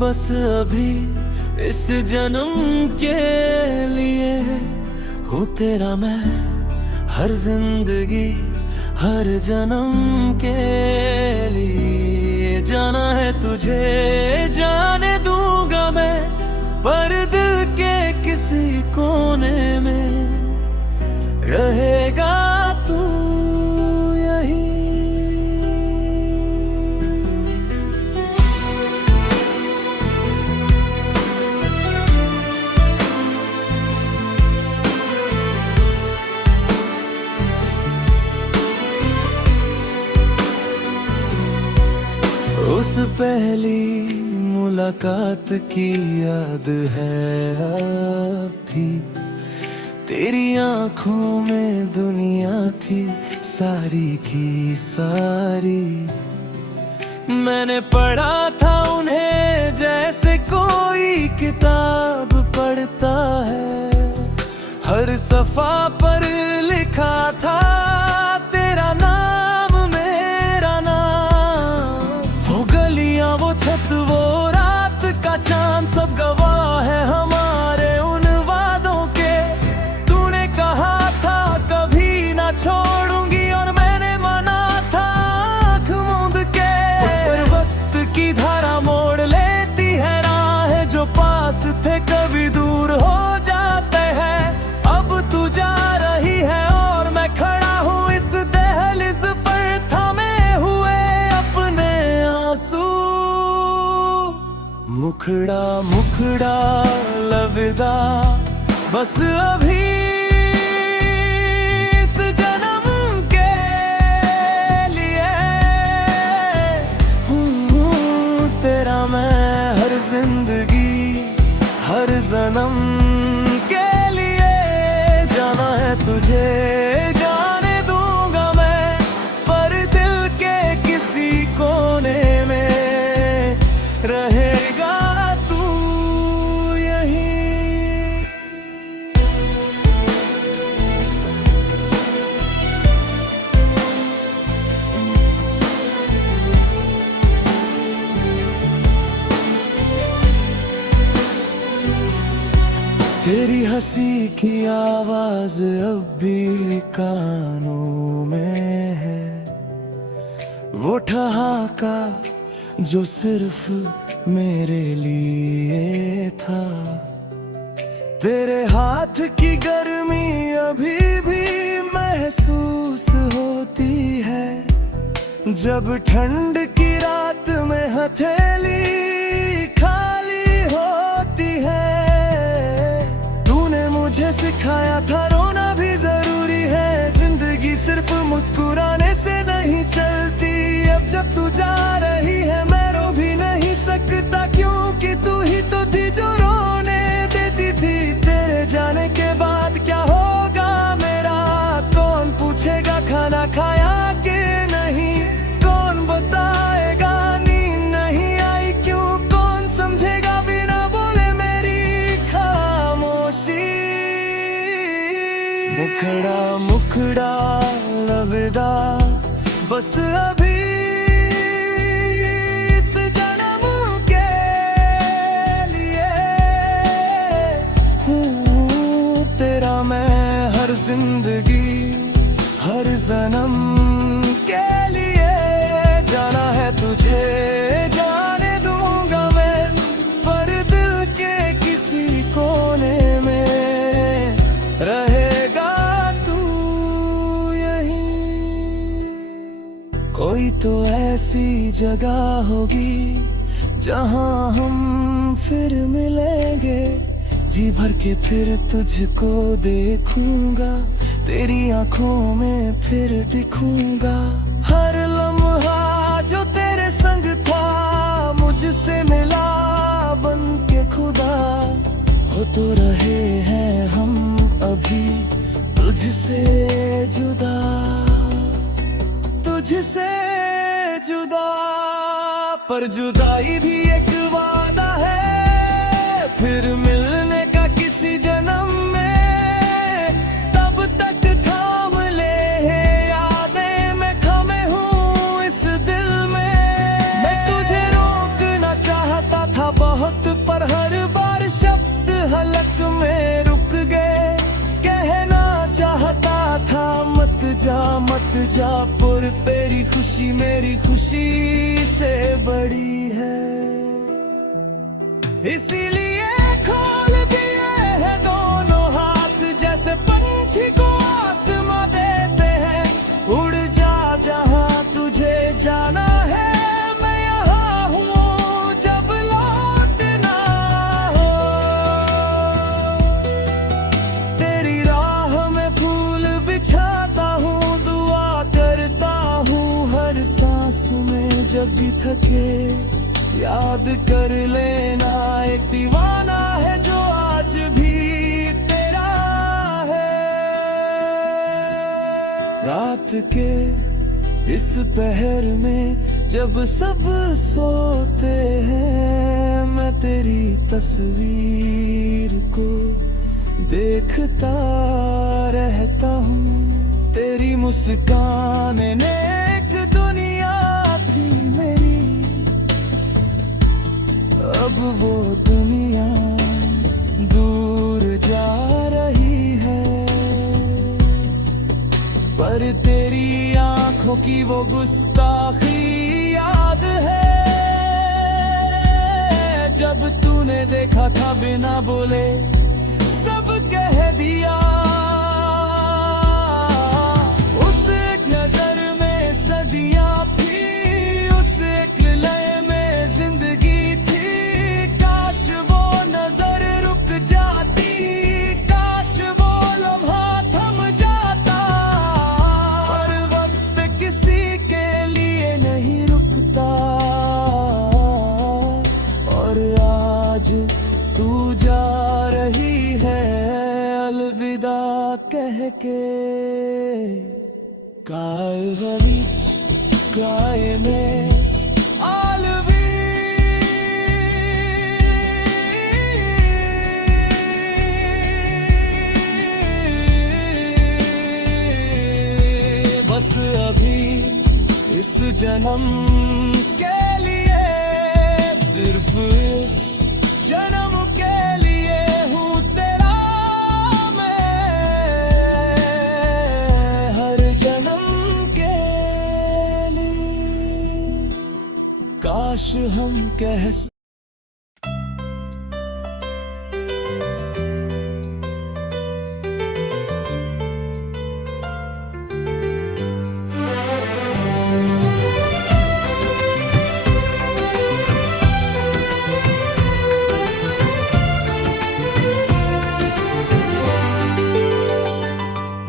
बस अभी इस जन्म के लिए हूँ तेरा मैं, हर जिंदगी हर जन्म के लिए। जाना है तुझे जाने दूंगा मैं, पर दिल के किसी कोने में रहेगा तू यही। उस पहली मुलाकात की याद है अब भी, तेरी आंखों में दुनिया थी सारी की सारी। मैंने पढ़ा था उन्हें जैसे कोई किताब पढ़ता है, हर सफा पर लिखा था तेरा नाम मेरा नाम। वो गलियां वो छत वो रात का चांद सब गवाह है हमारे उन वादों के। तूने कहा था कभी ना छोड़ूंगी और मैंने माना था आँख मूंद के। पर वक्त की धारा मोड़ लेती है राह जो पास थे कभी दूर हो जाते हैं। अब तू जा रही है और मैं खड़ा हूँ इस दहलीज पर थमे हुए अपने आंसू। मुखड़ा मुखड़ा अलविदा, बस अभी इस जन्म के लिए हूँ तेरा मैं, हर जिंदगी हर जन्म के लिए। जाना है तुझे जाने दूंगा मैं, पर दिल के किसी कोने में रहेगा तू यही। तेरी हंसी की आवाज अब भी कानों में है, वो ठहाका जो सिर्फ मेरे लिए था। तेरे हाथ की गर्मी अभी भी महसूस होती है, जब ठंड की रात में हथेली खाली होती है। तूने मुझे सिखाया था रोना भी जरूरी है, जिंदगी सिर्फ मुस्कुराने से नहीं चलती। अब जब तू जा रही है मैं रो भी नहीं सकता, क्योंकि तू ही तो थी जो रोने देती थी। तेरे जाने के बाद क्या होगा मेरा, कौन पूछेगा खाना खाया कि नहीं, कौन बताएगा नींद नहीं आई क्यों, कौन समझेगा बिना बोले मेरी खामोशी। मुखड़ा मुखड़ा अलविदा, बस अभी इस जन्म के लिए हूँ तेरा मैं, हर जिंदगी हर जन्म के लिए। जाना है तुझे जाने दूंगा मैं, पर दिल के किसी कोने में रहेगा तू यही। कोई तो ऐसी जगह होगी जहां हम फिर मिलेंगे, जी भर के फिर तुझको देखूंगा, तेरी आंखों में फिर दिखूंगा। हर लम्हा जो तेरे संग था मुझसे मिला बन के खुदा, हो तो रहे हैं हम अभी तुझसे जुदा, तुझसे जुदा। पर जुदाई भी एक वादा है फिर मिलने का किसी जन्म में, तब तक थाम ले यादें मैं खमे हूँ इस दिल में। मैं तुझे रोकना चाहता था जीत जा पर तेरी खुशी मेरी खुशी से बड़ी है। इसीलिए खोल दिए हैं दोनों हाथ, जैसे पंछी को आसमां देते हैं। उड़ जा जहां तुझे जाना है, मैं यहाँ हूँ जब लौटना हो। तेरी राह में फूल बिछाता हूँ, दुआ करता हूँ हर सांस में। जब भी थके याद कर लेना, एक दीवाना है जो आज भी तेरा है। रात के इस पहर में जब सब सोते हैं, मैं तेरी तस्वीर को देखता रहता हूँ। तेरी मुस्कान ने एक दुनिया थी मेरी, अब वो दुनिया दूर जा रही है। पर तेरी आंखों की वो गुस्ताखी याद है, जब तूने देखा था बिना बोले सब कह दिया। उस एक नजर में सदियां थी, उस एक लय में जिंदगी थी। काश वो नजर रुक जाती, काश वो लम्हा थम जाता। पर वक्त किसी के लिए नहीं रुकता, और आज तू जा रही है अलविदा कह के। Gaimes alvi बस अभी इस जन्म के लिए, सिर्फ इस जन्म के लिए हूँ तेरा मैं, हर जन्म के लिए। काश हम कह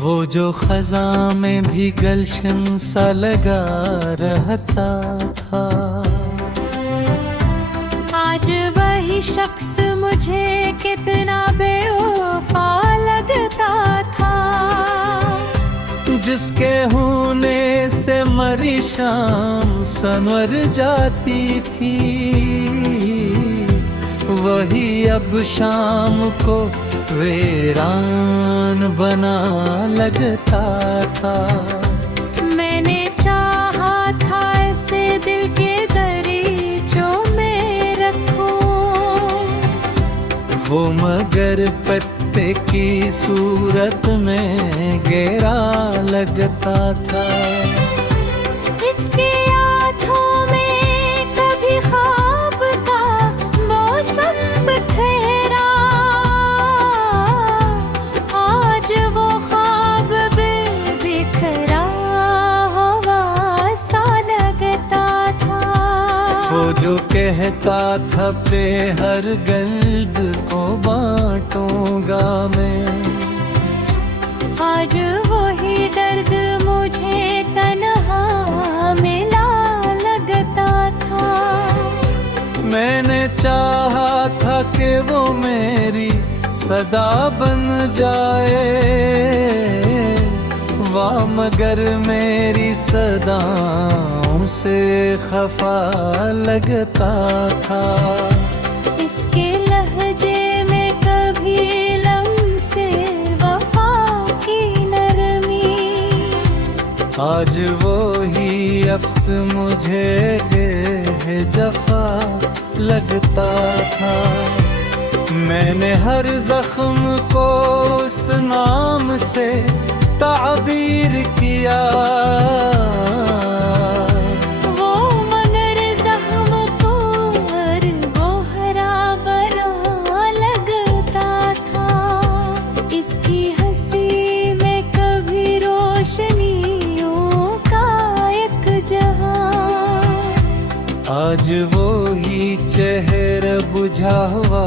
वो जो खज़ां में भी गलशन सा लगा रहता था, आज वही शख्स मुझे कितना बेवफा लगता था। जिसके होने से मरी शाम संवर जाती थी, वही अब शाम को वीरान बना लगता था। मैंने चाहा था ऐसे दिल के दरीचों में रखूं, वो मगर पत्ते की सूरत में गहरा लगता था। इसके आँखों में कभी ख्वाब का मौसम ठहरा, आज वो ख्वाब बिखरा हुआ सा लगता था। वो जो कहता था पे हर गल्ब को बांटूंगा मैं, आज वही दर्द मुझे तन्हा मिला लगता था। मैंने चाहा था कि वो मेरी सदा बन जाए, वाह मगर मेरी सदाओं से खफा लगता था। इसके लहजे में कभी लम्से वफा की नरमी, आज वो ही अफ्स मुझे जफा लगता था। मैंने हर जख्म को उस नाम से ताबीर किया, वो मगर जख्म को हर गोहरा बना लगता था। इसकी हंसी में कभी रोशनियों का एक जहां, आज वो ही चेहरा बुझा हुआ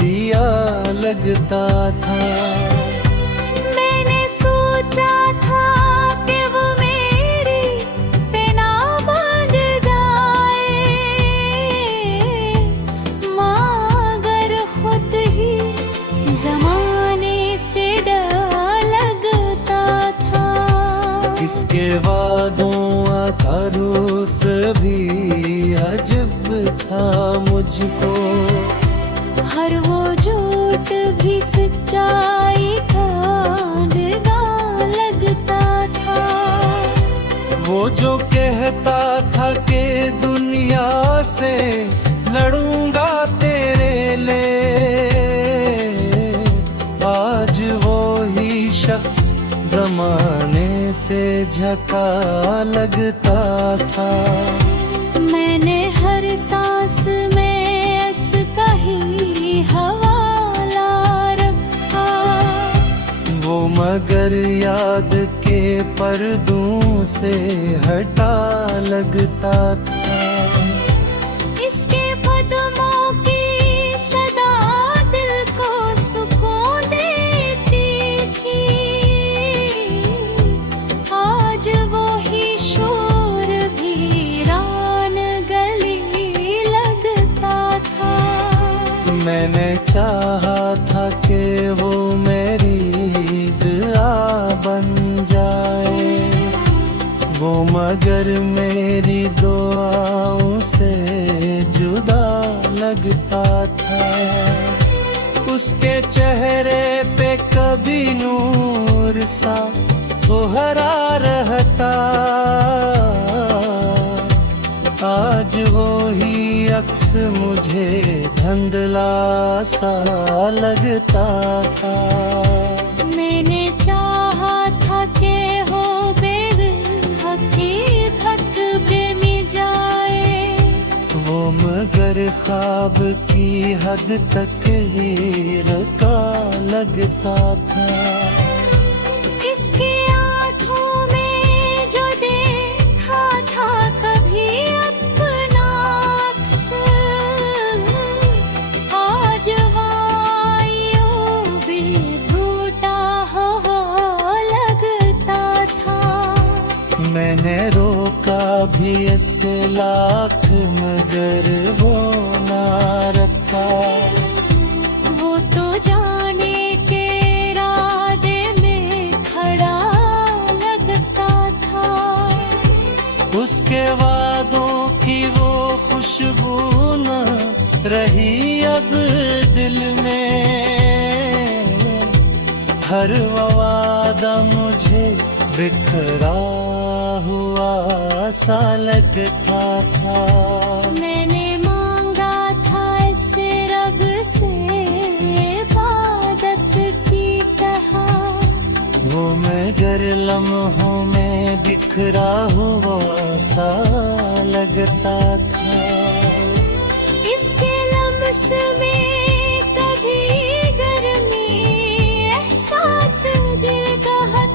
दिया लगता था। मैंने सोचा था कि वो मेरी बिना बंध जाए, मगर खुद ही जमाने से डर लगता था। इसके वादों का रूस भी अजब था मुझको, हर वो झूठ भी सच्चाई का अंधा लगता था। वो जो कहता था कि दुनिया से लड़ूंगा तेरे लिए, आज वो ही शख्स जमाने से झका लगता था। मैंने हर सांस में इसका ही हवाला रखा, वो मगर याद के पर्दों से हटा लगता था। इसके कदमों की सदा दिल को सुकून देती थी, आज वो ही शोर वीरान गली लगता था। मैंने चाहा था कि वो मेरी दुआ बन जाए, वो मगर मेरी दुआओं से जुदा लगता था। उसके चेहरे पे कभी नूर सा फुहरा रहता, आज वो ही अक्स मुझे धुंधला सा लगता था। मैंने चाहा था कि हो हकीकत प्रेमी जाए, वो मगर ख्वाब की हद तक ही रका लगता था। इसकी आँखों में जो देखा था कभी अपना अक्स, आज वायु भी टूटा हुआ लगता था। मैंने रोका भी ऐसे लाख मगर वो ना रखा, वो तो जाने के इरादे में खड़ा लगता था। उसके वादों की वो खुशबू न रही अब दिल में, हर वो वादा मुझे बिखरा हुआ सा लगता था। मैंने मांगा था इसे रब से इबादत की तरह, वो मगर लम्हों में बिखरा हुआ सा लगता था। इसके लम्स में कभी गर्मी एहसास दिल का हक,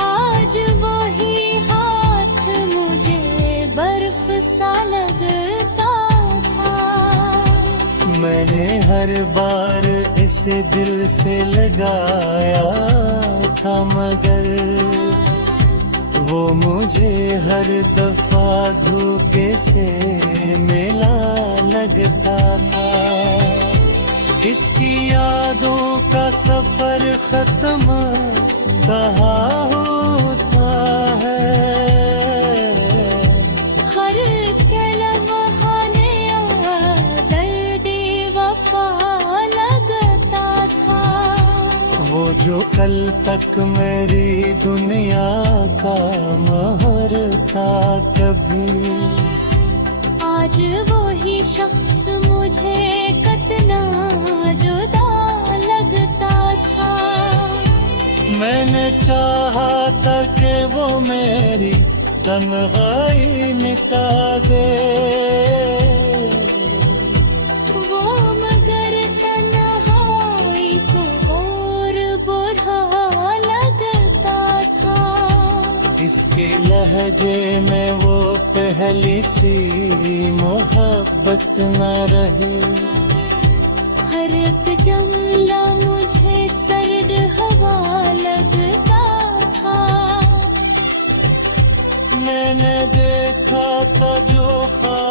आज वही हाथ मुझे बर्फ सा लगता था। मैंने हर बार इसे दिल से लगाया था मगर वो मुझे हर दफा धोखे से मिला लगता था। इसकी यादों का सफर खत्म कहाँ होता है, हर लम्हा नया दर्द-ए वफा लगता था। वो जो कल तक मेरी दुनिया का महर था कभी, आज वो ही शख्स मुझे कितना जुदा लगता था। मैंने चाहा था कि वो मेरी तन्हाई मिटा दे, वो मगर तन्हाई को और बुरा लगता था। इसके लहजे में वो पहली सी मोहब्बत न रही। हर एक जमला मुझे सर्द हवा लगता था। मैंने देखा था जो ख्वाब